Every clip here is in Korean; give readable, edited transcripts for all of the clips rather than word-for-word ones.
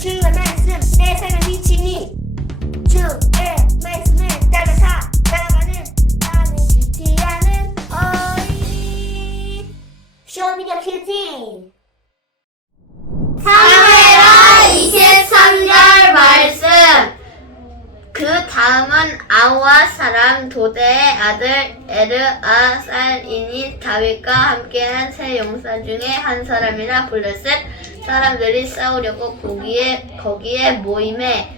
주의 말씀 내 삶의 미치니 주의 말씀을 따라 살아가는 나는 지지 않은 어린이 쇼미더 큐티 사무엘하 23절 말씀. 그 다음은 아와 사람 도대의 아들 에르아살이니 다윗과 함께한 세 용사 중에 한 사람이라 블레셋 사람들이 싸우려고 거기에 모임에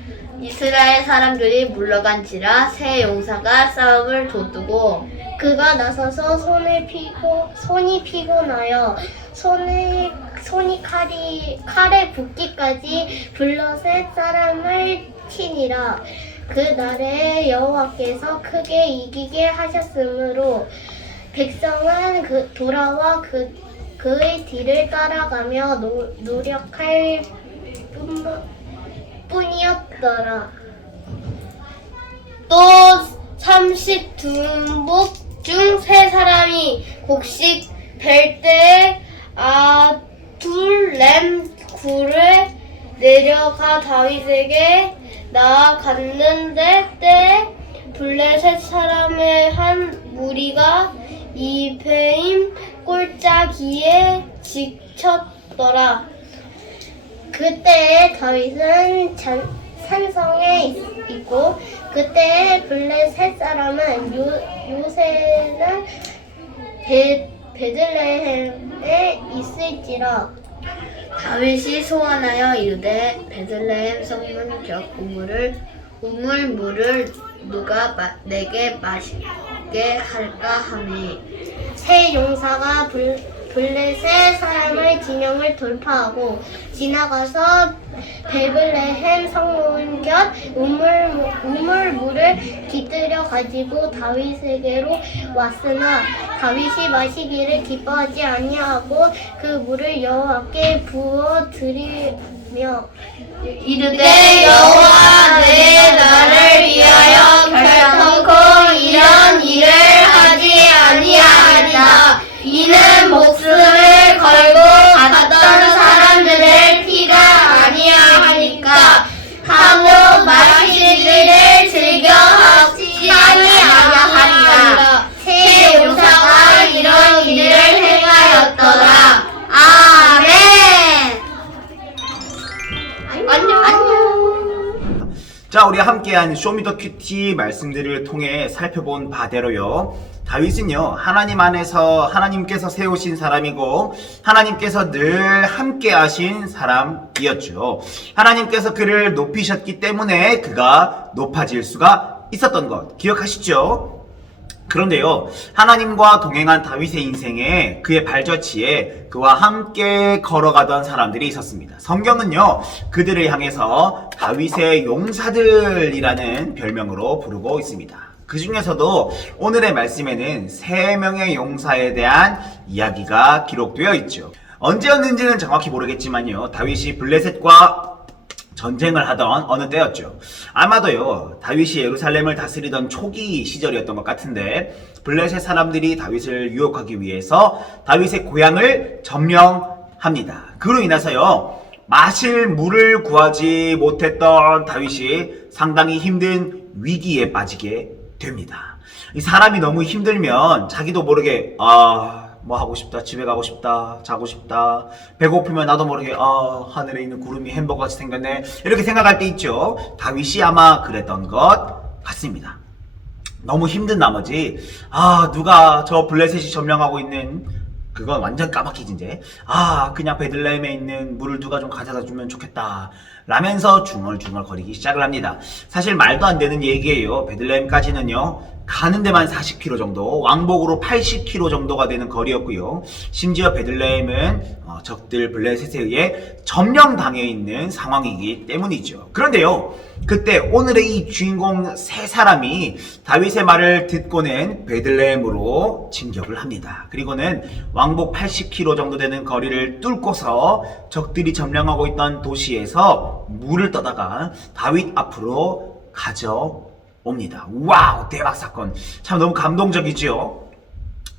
이스라엘 사람들이 물러간지라 세 용사가 싸움을 돋두고 그가 나서서 손이 피곤하여 손이 칼에 붓기까지 블레셋 사람을 치니라. 그 날에 여호와께서 크게 이기게 하셨으므로 백성은 돌아와 그의 뒤를 따라가며 노력할 뿐이었더라. 또 30두목 중 세 사람이 곡식 벨 때에 아둘렘 굴에 내려가 다윗에게 나아갔는데 때에 블레셋 사람의 한 무리가 이브라임 골짜기에 지쳤더라. 그때 다윗은 산성에 있고 그때 블레셋 사람은 요새는 베들레헴에 있을지라. 다윗이 소원하여 이르되 베들레헴 성문 곁 우물물을 누가 내게 마시게 할까 하니 세 용사가 블레셋 사람의 진영을 돌파하고 지나가서 베들레헴 성문 곁 우물물을 깃들여 가지고 다윗에게로 왔으나 다윗이 마시기를 기뻐하지 아니하고 그 물을 여호와께 부어 드리며 이르되 여호와 내 나를 위하여 결단코 이런 일을 하지 아니하리라. 이는 목숨을 걸고 갔던 사람들의 피가 아니하니까 하고 마시기를 즐겨 하지 아니하리라. 세 용사가 이런 일을 행하였더라. 아멘. 안녕. 자, 우리 함께한 쇼미더 큐티 말씀들을 통해 살펴본 바대로요, 다윗은요 하나님 안에서 하나님께서 세우신 사람이고 하나님께서 늘 함께 하신 사람이었죠. 하나님께서 그를 높이셨기 때문에 그가 높아질 수가 있었던 것 기억하시죠? 그런데요, 하나님과 동행한 다윗의 인생에 그의 발자취에 그와 함께 걸어가던 사람들이 있었습니다. 성경은요 그들을 향해서 다윗의 용사들이라는 별명으로 부르고 있습니다. 그 중에서도 오늘의 말씀에는 3명의 용사에 대한 이야기가 기록되어 있죠. 언제였는지는 정확히 모르겠지만요, 다윗이 블레셋과 전쟁을 하던 어느 때였죠. 아마도요 다윗이 예루살렘을 다스리던 초기 시절이었던 것 같은데, 블레셋 사람들이 다윗을 유혹하기 위해서 다윗의 고향을 점령합니다. 그로 인해서요 마실 물을 구하지 못했던 다윗이 상당히 힘든 위기에 빠지게 됩니다. 이 사람이 너무 힘들면 자기도 모르게 뭐 하고 싶다, 집에 가고 싶다, 자고 싶다, 배고프면 나도 모르게 하늘에 있는 구름이 햄버거같이 생겼네, 이렇게 생각할 때 있죠. 다윗이 아마 그랬던 것 같습니다. 너무 힘든 나머지 누가 저 블레셋이 점령하고 있는 그건 완전 까맣게 이제 그냥 베들레헴에 있는 물을 누가 좀 가져다 주면 좋겠다 라면서 중얼중얼 거리기 시작을 합니다. 사실 말도 안 되는 얘기예요. 베들레헴까지는요 가는 데만 40km 정도, 왕복으로 80km 정도가 되는 거리였고요. 심지어 베들레헴은 적들 블레셋에 의해 점령당해 있는 상황이기 때문이죠. 그런데요, 그때 오늘의 이 주인공 세 사람이 다윗의 말을 듣고는 베들레헴으로 진격을 합니다. 그리고는 왕복 80km 정도 되는 거리를 뚫고서 적들이 점령하고 있던 도시에서 물을 떠다가 다윗 앞으로 가져옵니다. 와우, 대박 사건. 참 너무 감동적이죠.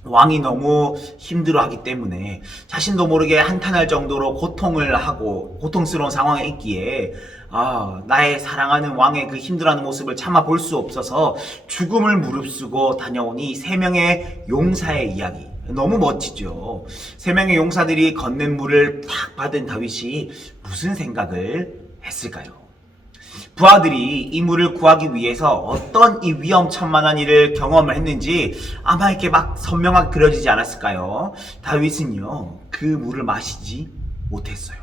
왕이 너무 힘들어하기 때문에 자신도 모르게 한탄할 정도로 고통을 하고 고통스러운 상황에 있기에 나의 사랑하는 왕의 그 힘들어하는 모습을 참아 볼 수 없어서 죽음을 무릅쓰고 다녀오니 세 명의 용사의 이야기 너무 멋지죠. 세 명의 용사들이 건넨 물을 탁 받은 다윗이 무슨 생각을 했을까요? 부하들이 이 물을 구하기 위해서 어떤 이 위험천만한 일을 경험을 했는지 아마 이렇게 막 선명하게 그려지지 않았을까요? 다윗은요, 그 물을 마시지 못했어요.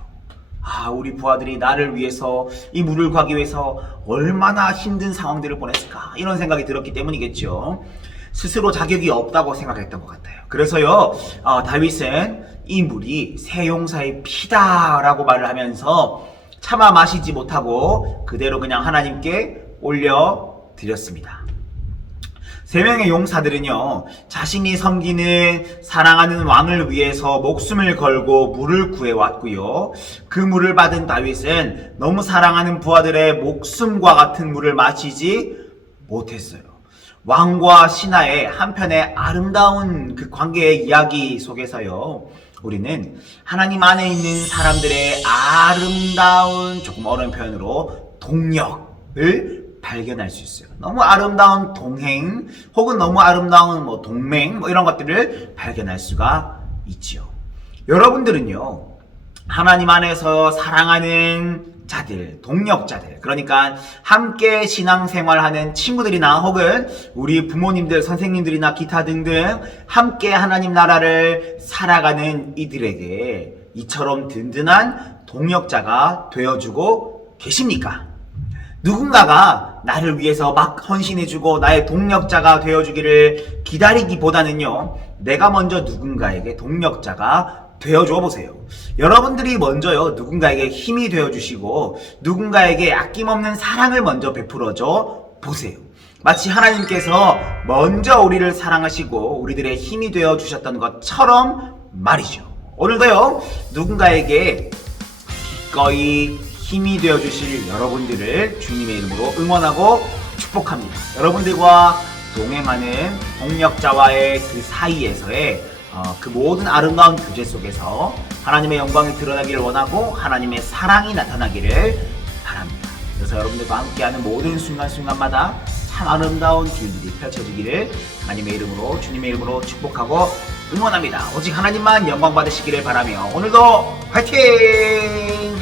우리 부하들이 나를 위해서 이 물을 구하기 위해서 얼마나 힘든 상황들을 보냈을까 이런 생각이 들었기 때문이겠죠. 스스로 자격이 없다고 생각했던 것 같아요. 그래서요, 다윗은 이 물이 세 용사의 피다라고 말을 하면서 차마 마시지 못하고 그대로 그냥 하나님께 올려드렸습니다. 세 명의 용사들은요, 자신이 섬기는 사랑하는 왕을 위해서 목숨을 걸고 물을 구해왔고요. 그 물을 받은 다윗은 너무 사랑하는 부하들의 목숨과 같은 물을 마시지 못했어요. 왕과 신하의 한편의 아름다운 그 관계의 이야기 속에서요, 우리는 하나님 안에 있는 사람들의 아름다운, 조금 어려운 표현으로 동력을 발견할 수 있어요. 너무 아름다운 동행 혹은 너무 아름다운 동맹 이런 것들을 발견할 수가 있죠. 여러분들은요, 하나님 안에서 사랑하는 자들, 동력자들, 그러니까 함께 신앙생활하는 친구들이나 혹은 우리 부모님들, 선생님들이나 기타 등등 함께 하나님 나라를 살아가는 이들에게 이처럼 든든한 동력자가 되어주고 계십니까? 누군가가 나를 위해서 막 헌신해주고 나의 동력자가 되어주기를 기다리기보다는요, 내가 먼저 누군가에게 동력자가 되어줘 보세요. 여러분들이 먼저요, 누군가에게 힘이 되어주시고 누군가에게 아낌없는 사랑을 먼저 베풀어줘 보세요. 마치 하나님께서 먼저 우리를 사랑하시고 우리들의 힘이 되어주셨던 것처럼 말이죠. 오늘도요, 누군가에게 기꺼이 힘이 되어주실 여러분들을 주님의 이름으로 응원하고 축복합니다. 여러분들과 동행하는 동력자와의 그 사이에서의 그 모든 아름다운 교제 속에서 하나님의 영광이 드러나기를 원하고 하나님의 사랑이 나타나기를 바랍니다. 그래서 여러분들과 함께하는 모든 순간순간마다 참 아름다운 기운들이 펼쳐지기를 하나님의 이름으로, 주님의 이름으로 축복하고 응원합니다. 오직 하나님만 영광 받으시기를 바라며 오늘도 화이팅!